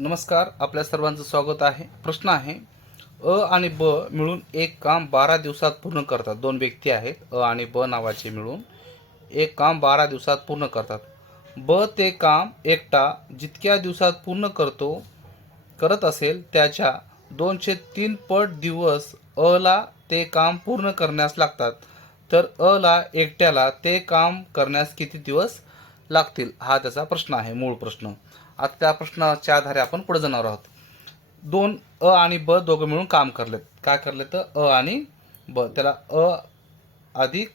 नमस्कार आपल्या सर्वांचं स्वागत आहे. प्रश्न आहे अ आणि ब मिळून एक काम बारा दिवसात पूर्ण करतात. दोन व्यक्ती आहेत अ आणि ब नावाचे मिळून एक काम बारा दिवसात पूर्ण करतात. ब ते काम एकटा जितक्या दिवसात पूर्ण करतो करत असेल त्याच्या दोनशे तीन पट दिवस अला ते काम पूर्ण करण्यास लागतात. तर अला एकट्याला ते काम करण्यास किती दिवस लागतील हा त्याचा प्रश्न आहे मूळ प्रश्न. आता त्या प्रश्नाच्या आधारे आपण पुढे जाणार आहोत. दोन अ आणि ब दोघं मिळून काम करलेत. काय करले तर अ आणि ब. त्याला अ अधिक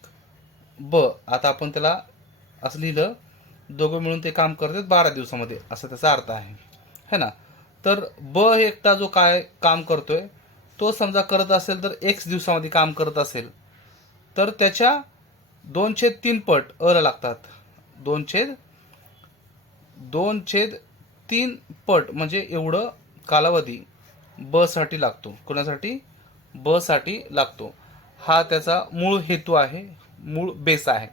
ब. आता आपण त्याला असं लिहिलं दोघं मिळून ते काम करतात बारा दिवसामध्ये असा त्याचा अर्थ आहे. है ना? तर ब हे एकटा जो काय काम करतोय तो समजा करत असेल तर एक्स दिवसामध्ये काम करत असेल तर त्याच्या दोनशे तीन पट अला लागतात. दोन छेद दोन छेद तीन पट म्हणजे एवढं कालावधी बसाठी लागतो. कोणासाठी? बसाठी लागतो. हा त्याचा मूळ हेतू आहे मूळ बेस आहे.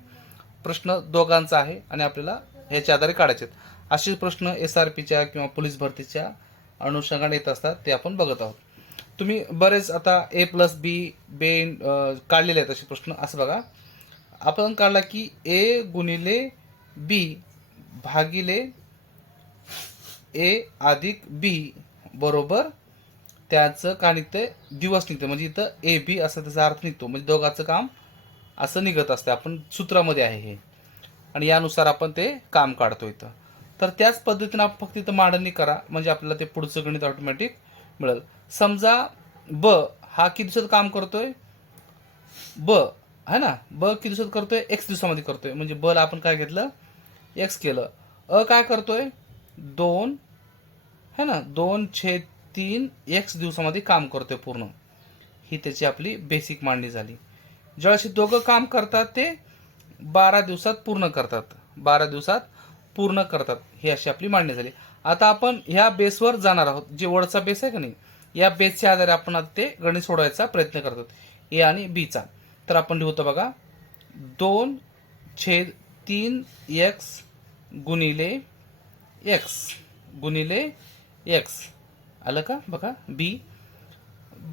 प्रश्न दोघांचा आहे आणि आपल्याला ह्याच्या आधारे काढायचे आहेत. असे प्रश्न एस आर पीच्या किंवा पोलीस भरतीच्या अनुषंगाने येत असतात ते आपण बघत आहोत. तुम्ही बरेच आता ए प्लस बी बे काढलेले आहेत असे प्रश्न. असं बघा. आपण काढला की ए गुणिले बी भागिले ए अधिक बी बरोबर त्याचं काय निघतं दिवस निघतं म्हणजे इथं ए बी असं त्याचा अर्थ निघतो. म्हणजे दोघांचं काम असं निघत असतं आपण सूत्रामध्ये आहे हे. आणि यानुसार आपण ते काम काढतो इथं. तर त्याच पद्धतीनं आपण फक्त इथं मांडणी करा. म्हणजे आपल्याला ते पुढचं गणित ऑटोमॅटिक मिळेल. समजा ब हा किती दिवसात काम करतोय? ब है ना? ब किती दिवसात करतोय? एक्स दिवसामध्ये करतोय. म्हणजे बल आपण काय घेतलं? एक्स केलं. अ काय करतोय? दोन है ना? दोन छेद तीन एक्स दिवसामध्ये काम करतोय पूर्ण. ही त्याची आपली बेसिक मांडणी झाली. ज्यावेळेस दोघं काम करतात ते बारा दिवसात पूर्ण करतात. बारा दिवसात पूर्ण करतात. ही अशी आपली मांडणी झाली. आता आपण ह्या बेसवर जाणार आहोत. जे वडचा बेस आहे का नाही? या बेसच्या आधारे आपण आता ते गणित सोडवायचा प्रयत्न करतात. ए आणि बीचा तर आपण लिहतो बघा. दोन छेद तीन एक्स गुणिले एक्स गुणिले एक्स. आलं का? बघा बी.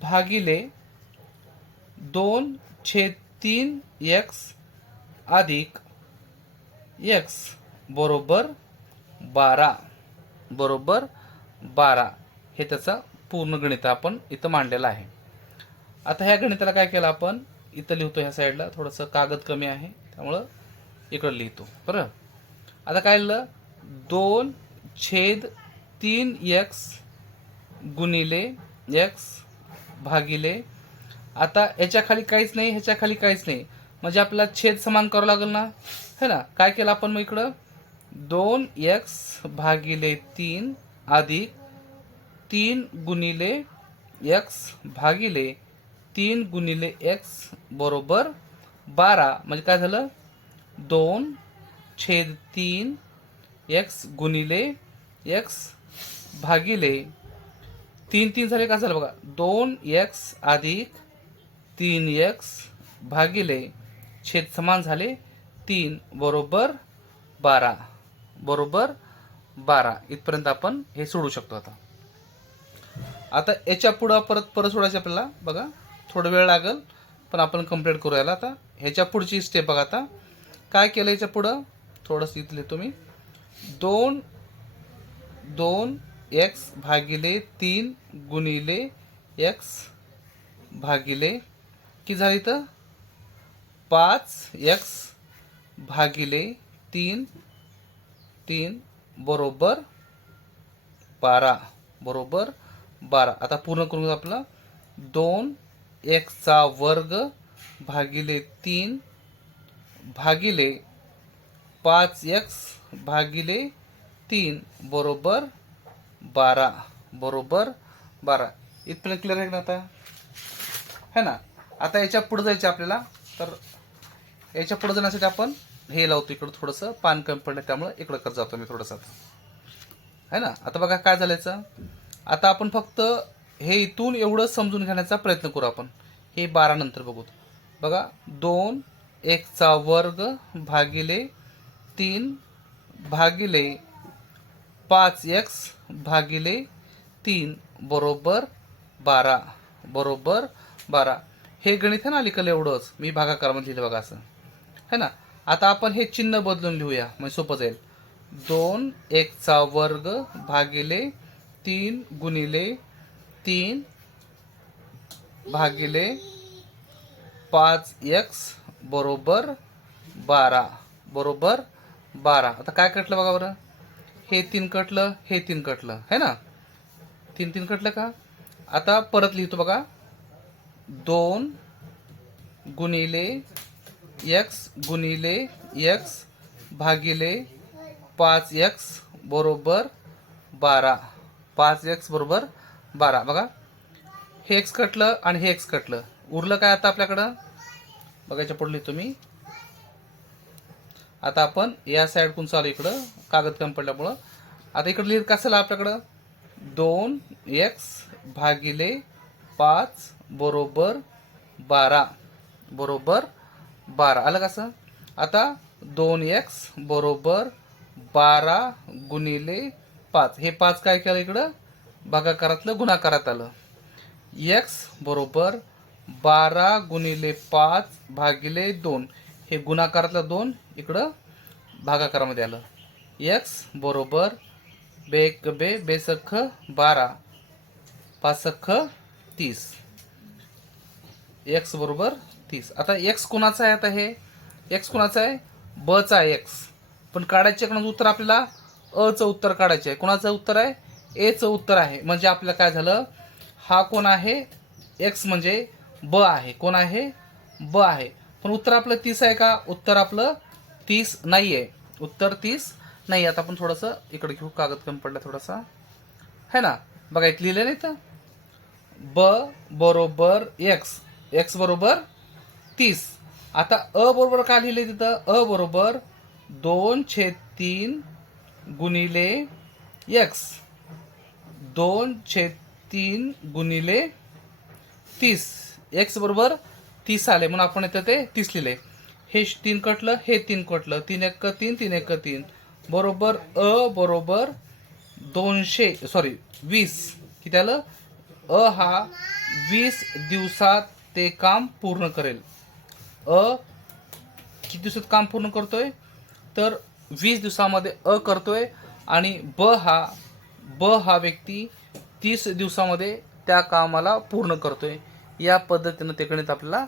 भागिले दोन छेद तीन एक्स अधिक एक्स बरोबर बारा. बरोबर बारा. हे त्याचं पूर्ण गणित आपण इथं मांडलेलं आहे. आता ह्या गणिताला काय केलं आपण? इथं लिहितो ह्या साईडला थोडंसं कागद कमी आहे. त्यामुळं इकडं लिहितो. बरं? आता काय लिहिलं? दोन छेद तीन एक्स गुणिले एक्स भागिले. आता ह्याच्याखाली काहीच नाही ह्याच्याखाली काहीच नाही. म्हणजे आपल्याला छेद समान करावं लागेल ना? है ना? काय केलं आपण मग इकडं? दोन एक्स भागिले तीन अधिक तीन गुणिले एक्स भागिले. तीन गुणिले एक्स बरोबर बारा. म्हणजे काय झालं? दोन छेद तीन एक्स गुणिले एक्स भागिले तीन तीन झाले काय झालं बघा? दोन एक्स अधिक तीन एक्स भागिले छेद समान झाले तीन बरोबर बारा. बरोबर बारा. इथपर्यंत आपण हे सोडू शकतो आता. आता याच्या पुढं परत परत सोडायचं आपल्याला. बघा. थोडा वेळ लागेल पण आपण कंप्लीट करू याला आता. ह्याच्या पुढची स्टेप बघा आता. काय केलं याच्या पुढं? थोडंसं इथले तुम्ही. दोन दोन एक्स भागिले तीन गुणिले एक्स भागिले की झालं इथं? पाच एक्स भागिले तीन तीन बरोबर बारा. बरोबर बारा. आता पूर्ण करून आपलं. दोन एक्सचा वर्ग भागिले तीन भागिले पाच एक्स भागिले तीन बरोबर बारा बरोबर बारा. इथपर्यंत क्लिअर आहे ना आता? है ना? आता याच्यापुढे जायचं आपल्याला. तर याच्यापुढे जाण्यासाठी आपण हे लावतो इकडं थोडंसं. पान कमी पडलं त्यामुळं इकडं कर जातो मी थोडंसं आता. है ना? आता बघा काय झाल्याचं. आता आपण फक्त हे इथून एवढं समजून घेण्याचा प्रयत्न करू आपण. हे बारा नंतर बघू. बघा दोन एकचा वर्ग भागिले तीन भागिले पाच एक्स भागिले तीन बरोबर बारा बरोबर बारा. हे गणित आहे ना अलीकडे एवढंच? मी भागाकारामध्ये लिहिलं बघा असं. है ना? आता आपण हे चिन्ह बदलून लिहूया म्हणजे सोपं जाईल. दोन एकचा वर्ग भागिले तीन गुणिले तीन भागिले पाच एक्स बरोबर बारा. बरोबर बारा. आता काय कटलं बघा बरं? हे तीन कटलं हे तीन कटलं. है ना? तीन तीन कटलं का? आता परत लिहितो बघा. दोन गुणिले एक्स गुणिले एक्स भागिले पाच एक्स बरोबर बारा. पाच एक्स बरोबर बारा बघा. हे एक्स कटलं आणि हे एक्स कटलं. उरलं काय आता आपल्याकडं? बघायच्या पडली तुम्ही. मी आता आपण या साईडकडून चालू इकडं. कागद कमी पडल्यामुळं. आता इकडं लिहित कसं आपल्याकडं? दोन एक्स भागिले पाच बरोबर बारा. बरोबर बारा. आलं कसं आता दोन एक्स बरोबर बारा गुणिले पाच. हे पाच काय केलं इकडं? भागाकारातलं गुणाकारात आलं. एक्स बरोबर बारा गुणिले पाच भागिले दोन. हे गुणाकारातलं दोन इकडं भागाकारामध्ये आलं. एक्स बरोबर बेक बे बेसख बारा पाच तीस. एक्स बरोबर तीस. आता एक्स कोणाचा आहे आता हे? एक्स कोणाचा आहे? बचा आहे एक्स पण काढायचे कोणाचं उत्तर आपल्याला अचं उत्तर काढायचे आहे. कोणाचं उत्तर आहे? एचं उत्तर आहे. म्हणजे आपलं काय झालं? हा कोण आहे? एक्स म्हणजे ब आहे. कोण आहे? ब आहे. पण उत्तर आपलं तीस आहे का? उत्तर आपलं तीस नाही आहे उत्तर तीस नाही आता आपण थोडंसं इकडे घेऊ. कागद कमी पडला थोडासा. है ना? बघा इथं लिहिलं नाही तर ब बरोबर एक्स एक्स बरोबर तीस. आता अ बरोबर काय लिहिले तिथं? अ बरोबर दोन छेद तीन गुणिले एक्स दोन छेद तीन गुणिले तीस. एक्स बरोबर तीस आले. म्हणून आपण इथं ते तीस लिहिले. हे तीन कटलं हे तीन कटलं. तीन एक तीन तीन एक तीन. बरोबर अ बरोबर दोनशे सॉरी वीस. किती आलं? अ हा वीस दिवसात ते काम पूर्ण करेल. अ किती दिवसात काम पूर्ण करतोय? तर वीस दिवसामध्ये अ करतोय आणि ब हा ब हा व्यक्ती तीस दिवसामध्ये त्या कामाला पूर्ण करतोय. या पद्धतीनं ते गणित आपल्याला